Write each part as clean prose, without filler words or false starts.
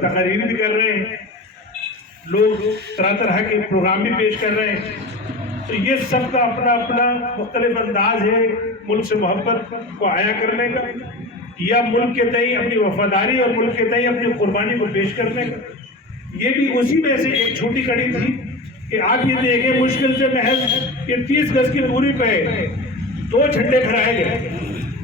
तकरीर भी कर रहे हैं, लोग तरह तरह के प्रोग्राम भी पेश कर रहे हैं। तो ये सब का अपना अपना मुख्तलिफ अंदाज है मुल्क से मोहब्बत को आया करने का, या मुल्क के तई अपनी वफादारी और मुल्क के तई अपनी कुर्बानी को पेश करने का। ये भी उसी में से एक छोटी कड़ी थी कि आप ये देखें, मुश्किल से महज ये 30 गज की दूरी पे 2 झंडे फहराए गए,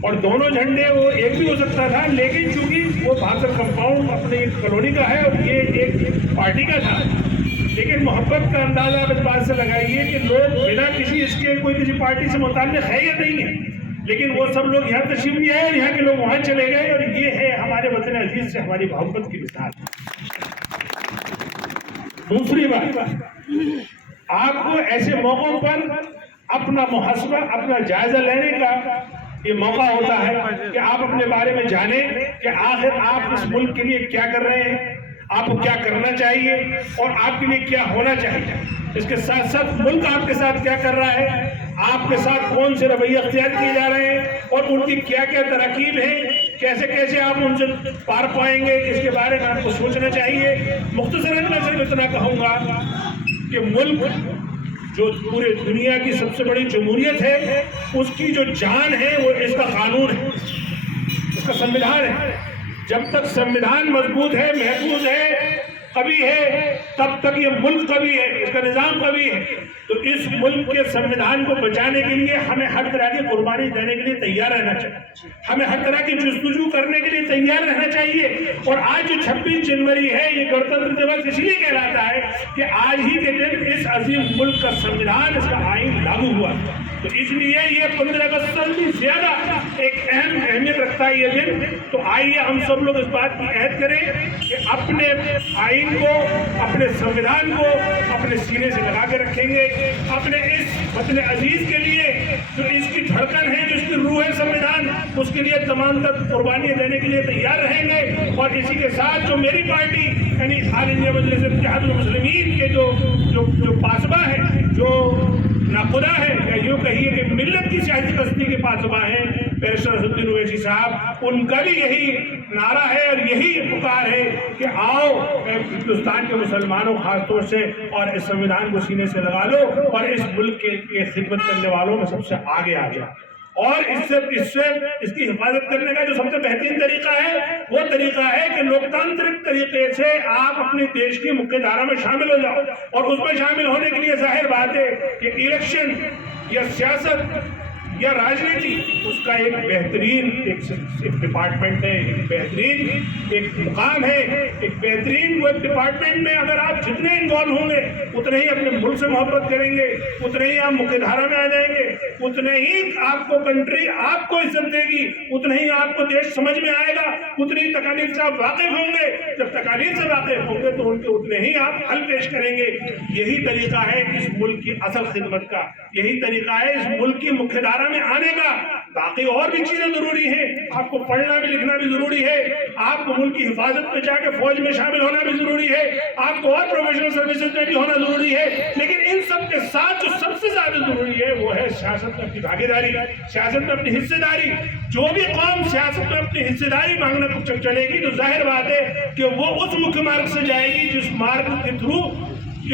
और दोनों झंडे वो एक भी हो सकता था, लेकिन चूंकि वो भाकर कंपाउंड अपने एक कॉलोनी का है और ये एक पार्टी का था। लेकिन मोहब्बत का अंदाजा आप इस बात से लगाइए कि लोग बिना किसी इसके कोई किसी पार्टी से मुताल्लिक़ है या नहीं है, लेकिन वो सब लोग यहाँ तशरीफ ले आए और यहाँ के लोग वहाँ चले गए, और ये है हमारे वतन अजीज से हमारी मोहब्बत की मिसाल। दूसरी बात, आपको ऐसे मौक़ों पर अपना मुहासबा, अपना जायजा लेने का ये मौका होता है कि आप अपने बारे में जानें कि आखिर आप इस मुल्क के लिए क्या कर रहे हैं, आपको क्या करना चाहिए और आपके लिए क्या होना चाहिए। इसके साथ साथ मुल्क आपके साथ क्या कर रहा है, आपके साथ कौन से रवैये अख्तियार किए जा रहे हैं और उनकी क्या क्या तरकीब है, कैसे कैसे आप उनसे पार पाएंगे, इसके बारे में आपको सोचना चाहिए। मुख्तसरन मैं सिर्फ इतना कहूँगा कि मुल्क जो पूरे दुनिया की सबसे बड़ी जमहूरियत है, उसकी जो जान है वो इसका कानून है, इसका संविधान है। जब तक संविधान मजबूत है, महफूज है, कभी है, तब तक ये मुल्क कभी है, इसका निज़ाम कभी है। तो इस मुल्क के संविधान को बचाने के लिए हमें हर तरह की कुर्बानी देने के लिए तैयार रहना चाहिए, हमें हर तरह की जुस्तजू करने के लिए तैयार रहना चाहिए। और आज जो 26 जनवरी है, ये गणतंत्र दिवस इसलिए कहलाता है कि आज ही के दिन इस अजीम मुल्क का संविधान, इसका आइन लागू हुआ। तो इसलिए ये 15 अगस्त से भी ज्यादा एक अहमियत रखता है ये दिन। तो आइए हम सब लोग इस बात की अहद करें कि अपने आइन को, अपने संविधान को अपने सीने से लगा के रखेंगे, अपने इस वतन अजीज के लिए जो इसकी धड़कन है, जो इसकी रूह है संविधान, उसके लिए तमाम तक कुर्बानियां देने के लिए तैयार रहेंगे। और इसी के साथ जो मेरी पार्टी यानी ऑल इंडिया मजलिस इत्तेहादुल मुस्लिमीन के जो पासबा है, जो नाखुदा है, या यूँ कहिए कि मिल्लत की सियासी कस्ती के पासबा हैं बैरिस्टर असदुद्दीन ओवैसी साहब, उनका भी यही नारा है और यही पुकार है कि आओ हिंदुस्तान के मुसलमानों खासतौर से और इस संविधान को सीने से लगा लो और इस मुल्क के खिदमत करने वालों में सबसे आगे आ जाओ। और इससे इसकी हिफाजत करने का जो सबसे बेहतरीन तरीका है, वो तरीका है कि लोकतांत्रिक तरीके से आप अपने देश की मुख्य धारा में शामिल हो जाओ। और उसमें शामिल होने के लिए जाहिर बात है कि इलेक्शन या सियासत या राजनीति, उसका एक बेहतरीन एक डिपार्टमेंट है, एक बेहतरीन एक मुकाम है, एक बेहतरीन वो डिपार्टमेंट में अगर आप जितने इन्वॉल्व होंगे, उतने ही अपने मुल्क से मोहब्बत करेंगे, उतने ही आप मुख्य धारा में आ जाएंगे, उतने ही आपको कंट्री आपको इज्जत देगी, उतने ही आपको देश समझ में आएगा, उतनी तकालीफ से आप वाकिफ होंगे। जब तकालीफ से वाकिफ होंगे तो उनके उतने ही आप हल पेश करेंगे। यही तरीका है इस मुल्क की असल खिदमत का, यही तरीका है इस मुल्क की मुख्य धारा में आने का। बाकी और भी चीजें जरूरी हैं, आपको पढ़ना भी लिखना भी जरूरी है, आपको मुल्क की हिफाजत में जाके फौज में शामिल होना भी जरूरी है, आपको और प्रोफेशनल सर्विसेज में भी होना जरूरी है। लेकिन इन सब के साथ जो सबसे ज्यादा जरूरी है वो है सियासत में अपनी भागीदारी, सियासत में अपनी हिस्सेदारी। जो भी कौम सियासत में अपनी हिस्सेदारी मांगना चलेगी तो जाहिर बात है कि वो उस मुख्य मार्ग से जाएगी जिस मार्ग के थ्रू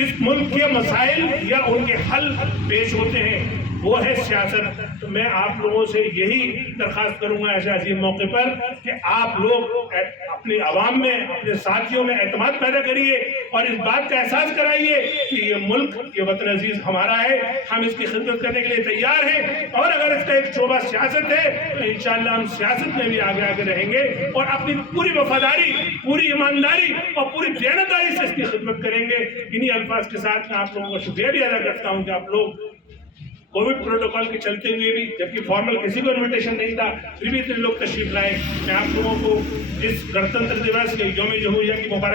इस मुल्क के मसाइल या उनके हल पेश होते हैं, वो है सियासत। तो मैं आप लोगों से यही दरख्वास्त करूंगा ऐसे अजीम मौके पर कि आप लोग अपने अवाम में, अपने साथियों में एतमाद पैदा करिए और इस बात का एहसास कराइए कि ये मुल्क, ये वतन अजीज हमारा है, हम इसकी खिदमत करने के लिए तैयार हैं। और अगर इसका एक शोबा सियासत है तो इंशाअल्लाह हम सियासत में भी आगे आगे रहेंगे और अपनी पूरी वफादारी, पूरी ईमानदारी और पूरी देनदारी से इसकी खिदमत करेंगे। इन्हीं अल्फाज के साथ मैं आप लोगों का शुक्रिया भी अदा करता हूँ कि आप लोग कोविड प्रोटोकॉल के चलते हुए भी, जबकि फॉर्मल किसी को इन्विटेशन नहीं था, फिर भी इतने लोग तशरीफ लाए। मैं आप लोगों को इस गणतंत्र दिवस के यौम जमहूरिया की मुबारक